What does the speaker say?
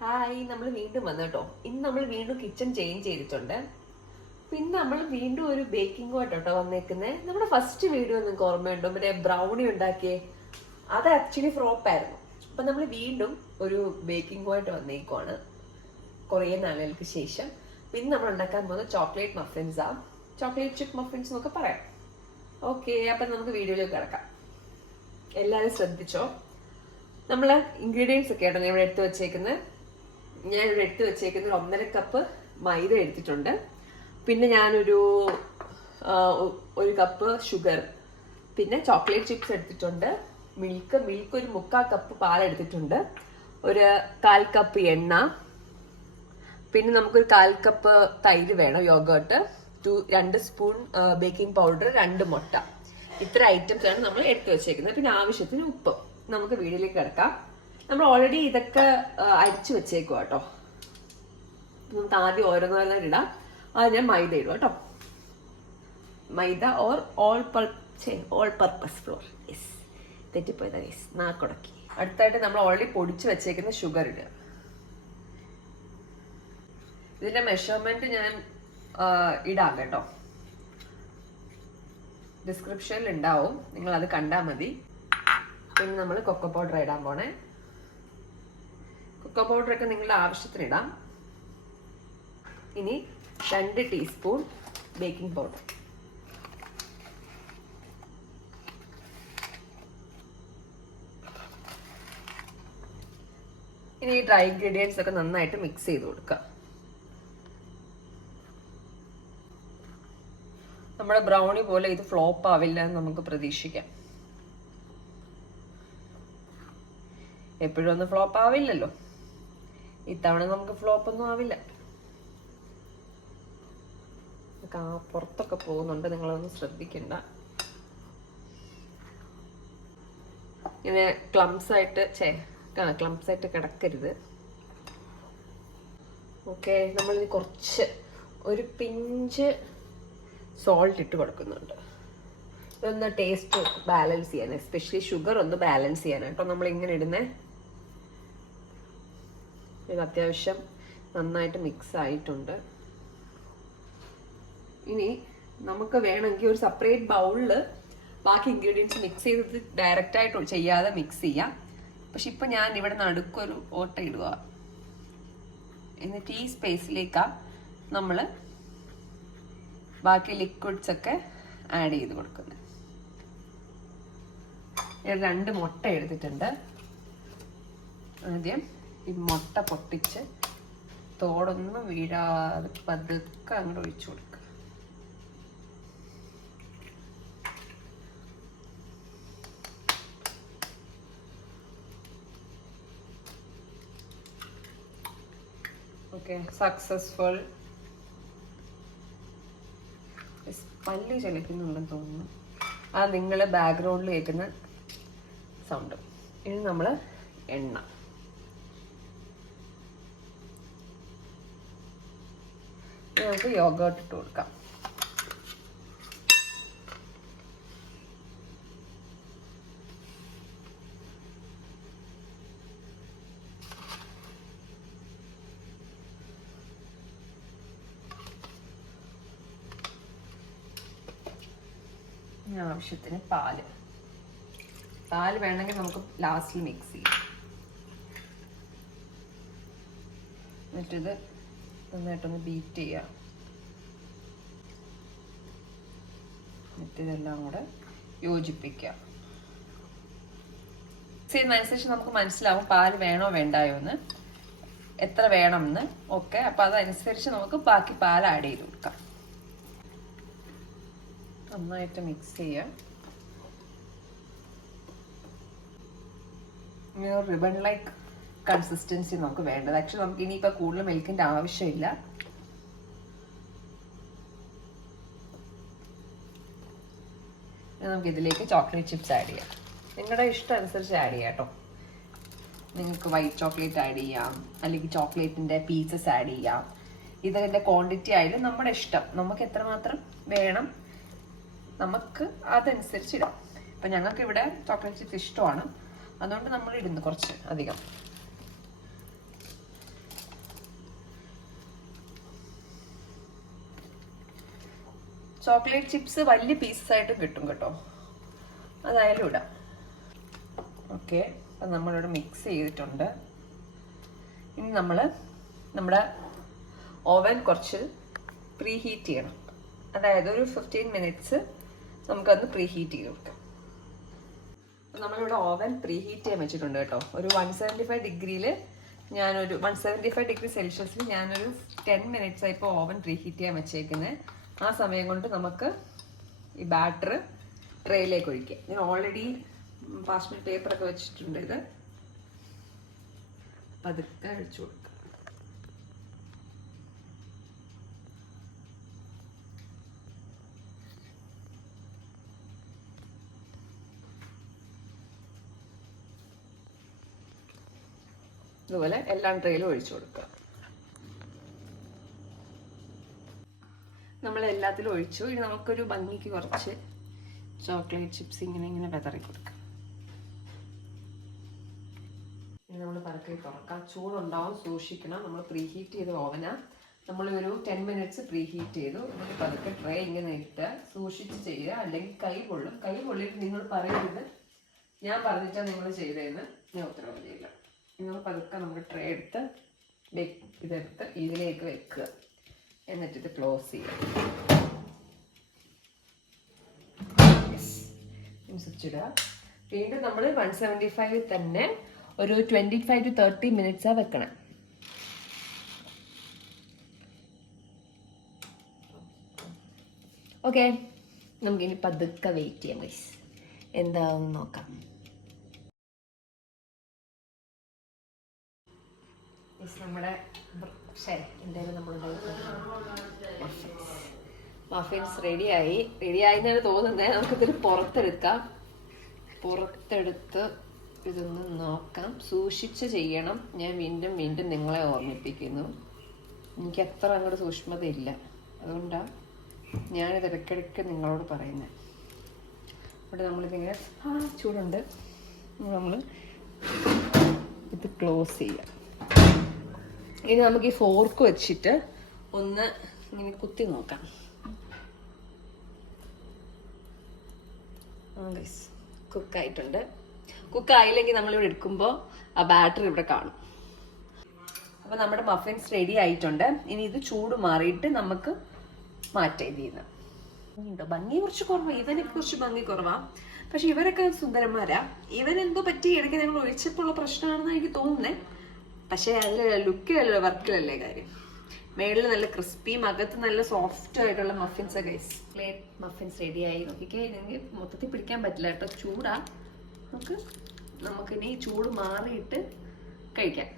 Hi, നമ്മൾ വീണ്ടും വന്നു കേട്ടോ. ഇന്ന് നമ്മൾ വീണ്ടും കിച്ചൺ ചേഞ്ച് ചെയ്തിട്ടുണ്ട്. പിന്നെ നമ്മൾ വീണ്ടും ഒരു ബേക്കിംഗ് ആയിട്ടോ വന്നേക്കുന്നത്. നമ്മുടെ ഫസ്റ്റ് വീഡിയോ നിങ്ങൾക്ക് ഓർമ്മയുണ്ടോ? മറ്റേ ബ്രൗണി ഉണ്ടാക്കിയേ, അത് ആക്ച്വലി ഫ്ലോപ്പ് ആയിരുന്നു. അപ്പൊ നമ്മൾ വീണ്ടും ഒരു ബേക്കിംഗ് ആയിട്ട് വന്നേക്കുവാണ് കുറേ നാളുകൾക്ക് ശേഷം. പിന്നെ നമ്മൾ ഉണ്ടാക്കാൻ പോകുന്നത് ചോക്ലേറ്റ് മഫിൻസാ, ചോക്ലേറ്റ് ചിപ്പ് മഫിൻസ് എന്നൊക്കെ പറയാം. ഓക്കെ, അപ്പൊ നമുക്ക് വീഡിയോയിലേക്ക് കിടക്കാം. എല്ലാവരും ശ്രദ്ധിച്ചോ. നമ്മൾ ഇൻഗ്രീഡിയൻസ് ഒക്കെ ആയിട്ടോ ഇവിടെ എടുത്തു വെച്ചേക്കുന്നത്. ഞാൻ ഇവിടെ എടുത്തു വെച്ചേക്കുന്നത് 1.5 കപ്പ് മൈദ എടുത്തിട്ടുണ്ട്. പിന്നെ ഞാനൊരു 1 കപ്പ് ഷുഗർ, പിന്നെ ചോക്ലേറ്റ് ചിപ്സ് എടുത്തിട്ടുണ്ട്, മിൽക്ക് ഒരു 3/4 കപ്പ് പാൽ എടുത്തിട്ടുണ്ട്, ഒരു 1/4 കപ്പ് എണ്ണ, പിന്നെ നമുക്കൊരു 1/4 കപ്പ് തൈര് വേണം, യോഗേർട്ട്, 2 സ്പൂൺ ബേക്കിംഗ് പൗഡർ, 2 മുട്ട. ഇത്ര ഐറ്റംസ് ആണ് നമ്മൾ എടുത്തു വെച്ചേക്കുന്നത്. പിന്നെ ആവശ്യത്തിന് ഉപ്പ്. നമുക്ക് വീഡിയോയിലേക്ക് കിടക്കാം. നമ്മൾ ഓൾറെഡി ഇതൊക്കെ അരിച്ചു വെച്ചേക്കുക കേട്ടോ. നമുക്ക് ആദ്യം ഓരോന്നോരോന്നായിട്ട് ഇടാം. അത് ഞാൻ മൈദ ഇടും കേട്ടോ. Maida or all purpose flour. Yes, തെറ്റിപ്പോയതാ യെസ്, നാക്കുടക്കി. അടുത്തായിട്ട് നമ്മൾ ഓൾറെഡി പൊടിച്ച് വെച്ചേക്കുന്ന ഷുഗർ ഇടുക. ഇതിന്റെ മെഷർമെന്റ് ഞാൻ ഇടാം കേട്ടോ, ഡിസ്ക്രിപ്ഷനിൽ ഉണ്ടാവും, നിങ്ങൾ അത് കണ്ടാൽ മതി. പിന്നെ നമ്മൾ കൊക്കോ പൗഡർ ഇടാൻ പോണേ. കൊക്കോ പൗഡർ ഒക്കെ നിങ്ങളുടെ ആവശ്യത്തിന് ഇടാം. ഇനി 2 ടീസ്പൂൺ ബേക്കിംഗ് പൗഡർ. ഇനി ഈ ഡ്രൈ ഇൻഗ്രീഡിയൻസ് ഒക്കെ നന്നായിട്ട് മിക്സ് ചെയ്ത് കൊടുക്കുക. നമ്മുടെ ബ്രൗണി പോലെ ഇത് ഫ്ലോപ്പ് ആവില്ല എന്ന് നമുക്ക് പ്രതീക്ഷിക്കാം. എപ്പോഴും ഒന്നും ഫ്ലോപ്പ് ആവില്ലല്ലോ, ഇത്തവണ നമുക്ക് ഫ്ലോപ്പ് ഒന്നും ആവില്ല. പുറത്തൊക്കെ പോകുന്നുണ്ട്, നിങ്ങളൊന്നും ശ്രദ്ധിക്കണ്ട. ഇങ്ങനെ ക്ലംസ് ആയിട്ട് കിടക്കരുത്. ഓക്കെ, നമ്മളിനി കുറച്ച് ഒരു പിഞ്ച് സോൾട്ട് ഇട്ട് കൊടുക്കുന്നുണ്ട്. ഇതൊന്ന് ടേസ്റ്റ് ബാലൻസ് ചെയ്യാൻ, എസ്പെഷ്യലി ഷുഗർ ഒന്ന് ബാലൻസ് ചെയ്യാനാണ് കേട്ടോ നമ്മൾ ഇങ്ങനെ ഇടുന്നേ. ഇത് അത്യാവശ്യം നന്നായിട്ട് മിക്സ് ആയിട്ടുണ്ട്. ഇനി നമുക്ക് വേണമെങ്കിൽ ഒരു സെപ്പറേറ്റ് ബൗളിൽ ബാക്കി ഇൻഗ്രീഡിയൻസ് മിക്സ് ചെയ്ത് ഡയറക്റ്റ് ആയിട്ട് ചെയ്യാതെ മിക്സ് ചെയ്യാം. പക്ഷെ ഇപ്പൊ ഞാൻ ഇവിടെ നടുക്കൊരു ഓട്ട ഇടുക. എന്നിട്ട് ഈ സ്പേസിലേക്കാണ് നമ്മൾ ബാക്കി ലിക്വിഡ്സ് ഒക്കെ ആഡ് ചെയ്ത് കൊടുക്കുന്നത്. 2 മുട്ട എടുത്തിട്ടുണ്ട്. ആദ്യം ഈ മുട്ട പൊട്ടിച്ച് തോടൊന്നും വീഴാതെ പതുക്കെ അങ്ങോട്ട് ഒഴിച്ചു കൊടുക്കുക. Okay, successful. പല്ല് ചലിക്കുന്നുണ്ടെന്ന് തോന്നുന്നു. ആ നിങ്ങൾ ബാക്ക്ഗ്രൗണ്ടിൽ കേൾക്കുന്ന സൗണ്ട്. ഇനി നമ്മൾ എണ്ണ, നമുക്ക് യോഗേർട്ട് ഇട്ട് കൊടുക്കാം. ആവശ്യത്തിന് പാല് വേണമെങ്കിൽ നമുക്ക് ലാസ്റ്റിൽ മിക്സ് ചെയ്യാം. എന്നിട്ടിത് നന്നായിട്ടൊന്ന് ബീറ്റ് ചെയ്യാം. എന്നിട്ട് ഇതെല്ലാം കൂടെ യോജിപ്പിക്കാം. ചെയ്യുന്നതനുസരിച്ച് നമുക്ക് മനസ്സിലാവും പാല് വേണോ വേണ്ടായോ എന്ന്, എത്ര വേണമെന്ന്. ഓക്കെ, അപ്പൊ അതനുസരിച്ച് നമുക്ക് ബാക്കി പാൽ ആഡ് ചെയ്ത് കൊടുക്കാം. നന്നായിട്ട് മിക്സ് ചെയ്യാം. റിബൺ ലൈക്ക് കൺസിസ്റ്റൻസി നമുക്ക് വേണ്ടത്. ആക്ച്വലി നമുക്ക് ഇനിയിപ്പോൾ കൂടുതൽ മിൽക്കിന്റെ ആവശ്യമില്ല. നമുക്ക് ഇതിലേക്ക് ചോക്ലേറ്റ് ചിപ്സ് ആഡ് ചെയ്യാം. നിങ്ങളുടെ ഇഷ്ടം അനുസരിച്ച് ആഡ് ചെയ്യാം കേട്ടോ. നിങ്ങൾക്ക് വൈറ്റ് ചോക്ലേറ്റ് ആഡ് ചെയ്യാം, അല്ലെങ്കിൽ ചോക്ലേറ്റിന്റെ പീസസ് ആഡ് ചെയ്യാം. ഇതിന്റെ ക്വാണ്ടിറ്റി ആയാലും നമ്മുടെ ഇഷ്ടം, നമുക്ക് എത്രമാത്രം വേണം നമുക്ക് അതനുസരിച്ച് ഇടാം. ഇപ്പം ഞങ്ങൾക്ക് ഇവിടെ ചോക്ലേറ്റ് ചിപ്സ് ഇഷ്ടമാണ്, അതുകൊണ്ട് നമ്മൾ ഇടുന്നു കുറച്ച് അധികം. ചോക്ലേറ്റ് ചിപ്സ് വലിയ പീസസ് ആയിട്ടും കിട്ടും കേട്ടോ, അതായാലും ഇടാം. ഓക്കെ, അപ്പം നമ്മളിവിടെ മിക്സ് ചെയ്തിട്ടുണ്ട്. ഇനി നമ്മൾ നമ്മുടെ ഓവൻ കുറച്ച് പ്രീ ഹീറ്റ് ചെയ്യണം. അതായത് ഒരു 15 മിനിറ്റ്സ് നമുക്കത് പ്രീ ഹീറ്റ് ചെയ്ത് കൊടുക്കാം. നമ്മളിവിടെ ഓവൻ പ്രീ ഹീറ്റ് ചെയ്യാൻ വെച്ചിട്ടുണ്ട് കേട്ടോ. ഒരു 175 ഡിഗ്രിയിൽ ഞാനൊരു 175 ഡിഗ്രി സെൽഷ്യസിൽ ഞാനൊരു 10 മിനിറ്റ്സ് ആയിപ്പോൾ ഓവൻ പ്രീ ഹീറ്റ് ചെയ്യാൻ വെച്ചേക്കുന്നത്. ആ സമയം കൊണ്ട് നമുക്ക് ഈ ബാറ്റർ ട്രേയിലേക്ക് ഒഴിക്കാം. ഞാൻ ഓൾറെഡി പാർച്ച്മെന്റ് പേപ്പറൊക്കെ വെച്ചിട്ടുണ്ട്. ഇത് പതുക്കെ ഒഴിച്ചു കൊടുക്കാം. ഇതുപോലെ എല്ലാ ട്രേയിലും ഒഴിച്ചു കൊടുക്കുക. നമ്മൾ എല്ലാത്തിലും ഒഴിച്ചു. ഇനി നമുക്കൊരു ഭംഗിക്ക് കുറച്ച് ചോക്ലേറ്റ് ചിപ്സ് ഇങ്ങനെ വിതറി കൊടുക്കാം. ഇനി നമ്മൾ പതുക്കെ തുറക്കാം. ചൂടുണ്ടാവും, സൂക്ഷിക്കണം. നമ്മൾ പ്രീ ഹീറ്റ് ചെയ്ത ഓവനാ. നമ്മളൊരു 10 മിനിറ്റ്സ് പ്രീ ഹീറ്റ് ചെയ്തു. എന്നിട്ട് പതുക്കെ ട്രേ ഇങ്ങനെ ഇട്ട് സൂക്ഷിച്ച് ചെയ്യുക, അല്ലെങ്കിൽ കൈ പൊള്ളും. കൈ പൊള്ളിയിട്ട് നിങ്ങൾ പറയരുത് ഞാൻ പറഞ്ഞിട്ടാണ് നിങ്ങൾ ചെയ്തതെന്ന്, ഞാൻ ഉത്തരവ് ചെയ്യില്ല. നിങ്ങൾ പതുക്കെ നമ്മുടെ ട്രേ എടുത്ത് ഇതെടുത്ത് ഇതിലേക്ക് വെക്കുക. എന്നിട്ട് ഇത് ക്ലോസ് ചെയ്യുക. സ്വിച്ച് ഇടുക. വീണ്ടും നമ്മൾ 175 തന്നെ ഒരു 25 to 30 മിനിറ്റ്സാണ് വെക്കണം. ഓക്കെ, നമുക്കിനി പതുക്കെ വെയിറ്റ് ചെയ്യാം ഗൈസ്, എന്താവും നോക്കാം. നമ്മുടെ മഫിൻസ് റെഡിയായി എന്നാണ് തോന്നുന്നത്. നമുക്കിതിൽ പുറത്തെടുക്കാം. പുറത്തെടുത്ത് ഇതൊന്ന് നോക്കാം. സൂക്ഷിച്ച് ചെയ്യണം. ഞാൻ വീണ്ടും നിങ്ങളെ ഓർമ്മിപ്പിക്കുന്നു. എനിക്ക് അത്ര അങ്ങോട്ട് സൂക്ഷ്മതയില്ല, അതുകൊണ്ടാണ് ഞാനിത് ഇടയ്ക്കിടയ്ക്ക് നിങ്ങളോട് പറയുന്നത്. ഇവിടെ നമ്മളിതിങ്ങനെ ചൂടുണ്ട്. നമ്മൾ ഇത് ക്ലോസ് ചെയ്യാം. ഇനി നമുക്ക് ഈ ഫോർക്ക് വെച്ചിട്ട് ഒന്ന് ഇങ്ങനെ കുത്തി നോക്കാം. കുക്കായിട്ടുണ്ട്. കുക്കായില്ലെങ്കിൽ നമ്മളിവിടെ എടുക്കുമ്പോൾ ആ ബാറ്റർ ഇവിടെ കാണും. അപ്പം നമ്മുടെ മഫിൻസ് റെഡി ആയിട്ടുണ്ട്. ഇനി ഇത് ചൂട് മാറിയിട്ട് നമുക്ക് മാറ്റാം. ഇതിൽ നിന്ന് ഭംഗി കുറച്ച് കുറവാണ്. ഇവനൊക്കെ കുറച്ച് ഭംഗി കുറവാണ്. പക്ഷെ ഇവരൊക്കെ സുന്ദരന്മാരാ. ഇവനെന്തോ പറ്റി ഇടയ്ക്ക് ഞങ്ങൾ ഒഴിച്ചപ്പോഴുള്ള പ്രശ്നമാണെന്ന് എനിക്ക് തോന്നുന്നത്. പക്ഷേ അതിൽ ലുക്കിലല്ല, വർക്കിലല്ലേ കാര്യം. മേളിൽ നല്ല ക്രിസ്പിയും അകത്ത് നല്ല സോഫ്റ്റ് ആയിട്ടുള്ള മഫിൻസ് ഗൈസ്. മഫിൻസ് റെഡിയായി. നോക്കിക്കേ, ഇല്ലെങ്കിൽ മൊത്തത്തിൽ പിടിക്കാൻ പറ്റില്ല കേട്ടോ, ചൂടാ. നമുക്കിനി ചൂട് മാറിയിട്ട് കഴിക്കാം.